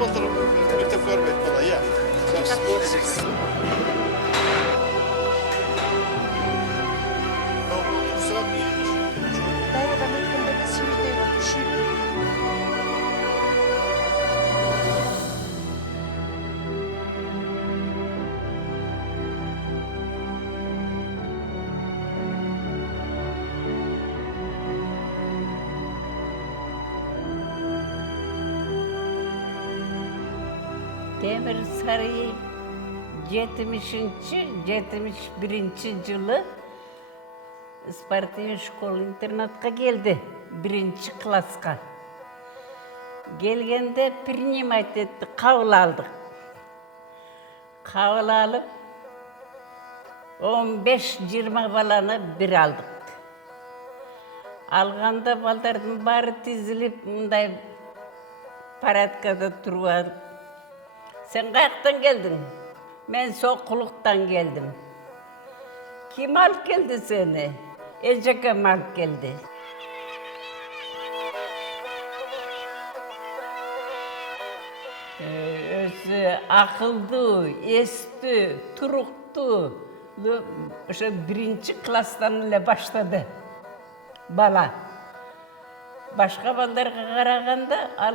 былтыр мектеп көрбейт бала, иә. Спорт. Дайрадан өткенде де сүйірдегі күшейіп. Темір Сарай 71 жылы спортивный школа-интернатқа келді, 1-ші классқа. Келгенде принимать етті, қабыл алдық. Қабыл алып, 15-20 баланы бір алдық. Алғанда балдардың бары тізіліп, мұндай парадкада тұрып. Sen қаяқтан келдің? Мен Соққұлықтан келдім. Kim alıp geldi seni? Ecek'em alıp geldi. Özü akıldı, esti, turuktu. Şu 1-ci klastan ile başladı bala. Başka ballarga qaraganda al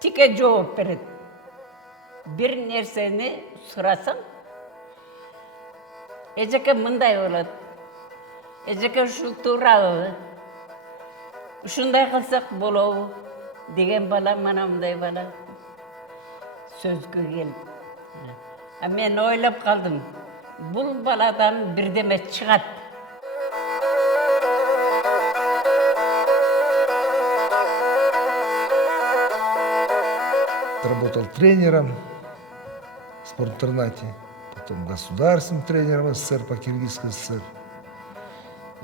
tike cevap beredi. Bir nerseni surasan, Eceke mınday oladı. Eceke şu turağı, şunday kılsak bolağı degen bala, mana mınday bala sözgü geldi. Men oylap kaldım, bul baladan bir demet çıkat. Работал тренером в спорт-интернате, потом государственным тренером СССР по Киргизской ССР.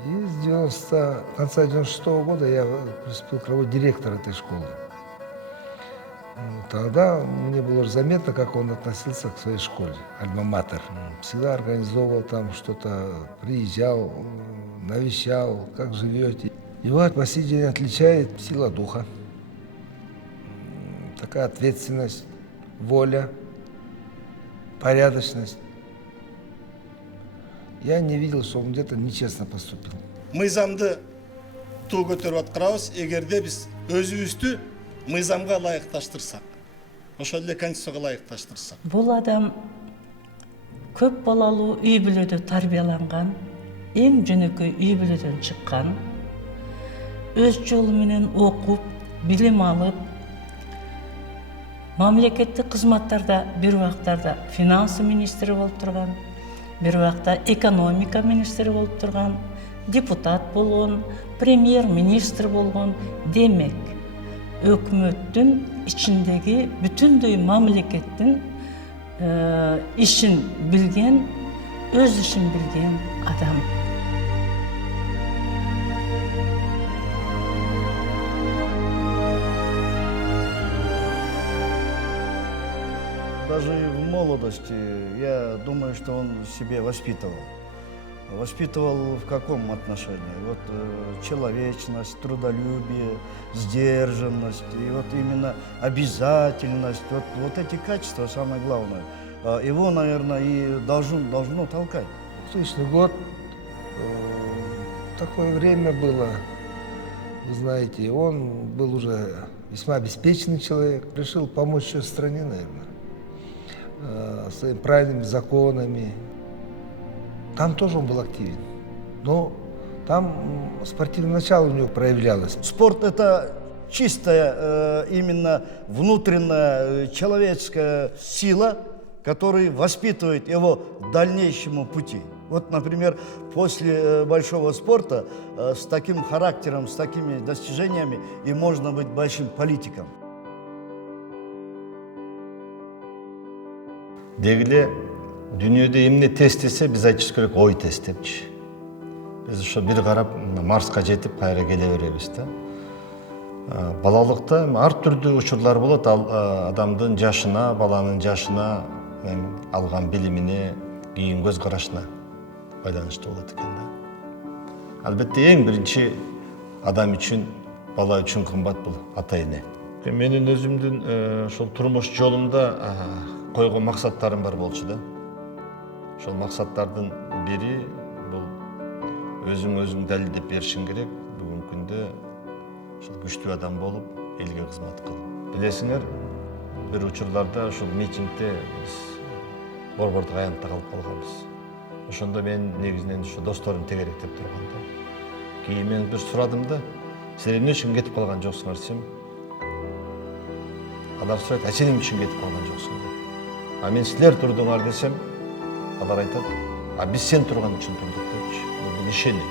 И с конца 96-го года я приступил к работе директора этой школы. Тогда мне было уже заметно, как он относился к своей школе, альма-матер. Всегда организовывал там что-то, приезжал, навещал, как живете. Его по сей день отличает сила духа. Такая ответственность, воля, порядочность. Я не видел, что он где-то нечестно поступил. Мыйзамды туу көтөрүп аткарабыз, эгерде биз өзүбүздү мыйзамга ылайыкташтырсак, ошол эле конституцияга ылайыкташтырсак. Бул адам көп балалуу үй бүлөдө тарбияланган, эң жөнөкөй үй бүлөдөн чыккан, өз жолу менен окуп, билим алып, мамлекеттик кызматтарда бир убактарда финансы министри болуп турган, бир убакта экономика министри болуп турган, депутат болгон, премьер-министр болгон. Демек, өкмөттүн ичиндеги бүтүндөй мамлекеттин ишин билген, өз ишин билген адам. Даже в молодости, я думаю, что он себе воспитывал. Воспитывал в каком отношении? Вот человечность, трудолюбие, сдержанность, и вот именно обязательность, вот эти качества самое главное. Его, наверное, и должно толкать. 2000 год, такое время было, вы знаете, он был уже весьма обеспеченный человек, решил помочь еще стране, наверное, своими правильными законами. Там тоже он был активен, но там спортивное начало у него проявлялось. Спорт – это чистая, именно внутренняя человеческая сила, которая воспитывает его к дальнейшему пути. Вот, например, после большого спорта с таким характером, с такими достижениями и можно быть большим политиком. Дегіле, дүниеде емне тест десе, біз айтышыз керек ой тест депчі. Біз ошо бир карап Марска жетип кайра келе беребиз да. Балалыкта ар түрдүү учурлар болот, адамдын жашына, баланын жашына, алган билимине, кийин көз карашына байланыштуу болот экен да. Албетте эң биринчи адам үчүн, бала үчүн кымбат бул ата-эне. Менин өзүмдүн ошол турмуш жолумда койгон максаттарым бар болчу да. Ошол максаттардын бири бул өзүң далилдеп беришиң керек. Бүгүнкү күндө ошол күчтүү адам болуп, элге кызмат кыл. Билесиңер, бир учурларда ушул митингде биз борбордук аянтта калып калганбыз. Ошондо мен негизинен ушу досторум тегеректеп турган да. Кийин мен бир сурадым да, силер эмне үчүн кетип калган жоксуңар десем, алар сурайт, сен эмне үчүн кетип калган жоксуң деп. Мен силер турдуңар десем, алар айтат, биз сен турган үчүн турдук депчи. Бул ишеним.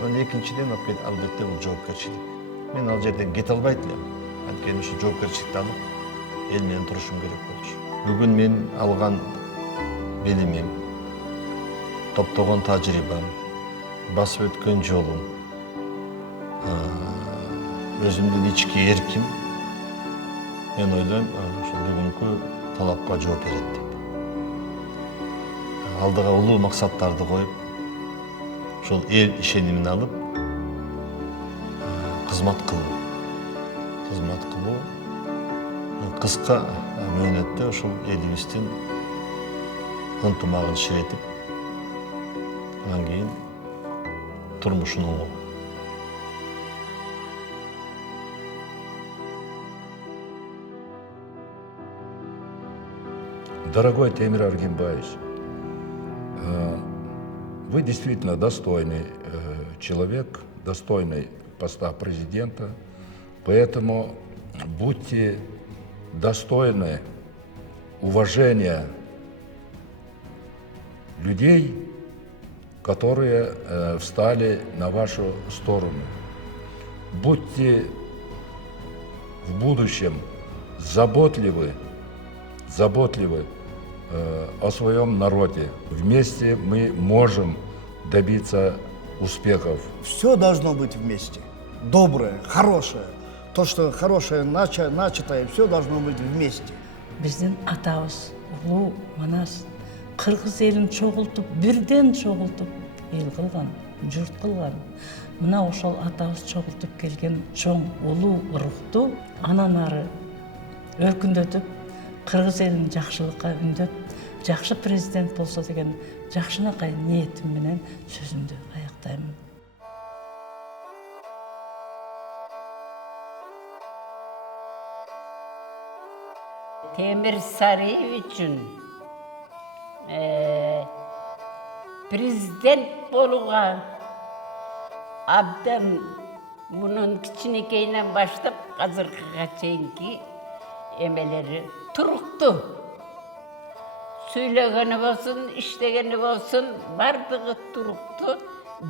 Анан экинчиден албетте бул жоопкерчилик. Мен ал жерден кете албайт элем. Анткени ушу жоопкерчиликти алып, эл менен турушум керек болчу. Бүгүн мен алган билимим, топтогон тажрыйбам, басып өткөн жолум, өзүмдүн ички эрким, мен ойлойм, ошол бүгүнкү талапка жооп берет деп. Алдыга улуу максаттарды коюп, ошол эл ишенимин алып, кызмат кылуу. Кызмат кылуу кыска мөөнөттө ошол элибиздин ынтымагын ширетип, анан кийин турмушун оңгоо. Дорогой Темир Аргимбаевич, вы действительно достойный человек, достойный поста президента, поэтому будьте достойны уважения людей, которые встали на вашу сторону. Будьте в будущем заботливы о своем народе. Вместе мы можем добиться успехов. Все должно быть вместе. Доброе, хорошее. То, что хорошее начатое, все должно быть вместе. Биздин атабыз улуу Манас кыргыз элин чогултуп, бирден чогултуп, эл кылган, журт кылган. Мына ошол атабыз чогултуп келген чоң улуу рухту анан ары өркүндөтүп, кыргыз элин жакшылыкка үндөп, жакшы президент болсо деген жакшынакай ниетим менен сөзүмдү аяктаймын. Темир Сариевич'in президент болуğa abdan bunun kiçinekeyden başlayıp azırkıga çeyinki emeleri turuktu. Söylegeni olsun, işlegeni olsun, bardığı turuktu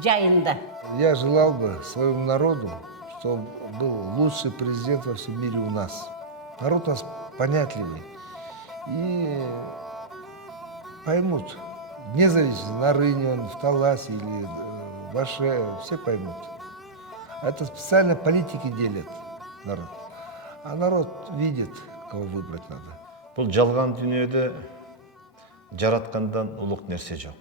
жайында. Я желал бы своему народу, чтобы был лучший президент во всем мире у нас. Народ у нас понятливый и поймут, вне зависимости, на Рыне он, в Таласе или в Аше, все поймут. Это специально политики делят народ, а народ видит, кого выбрать надо. Бул жалган дүйнөдө жараткандан улук нерсе жок.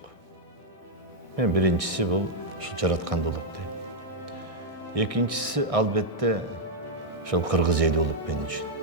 Мен биринчиси бул ушу жаратканды улук дейм. Экинчиси албетте ошол кыргыз эли болуп мен үчүн.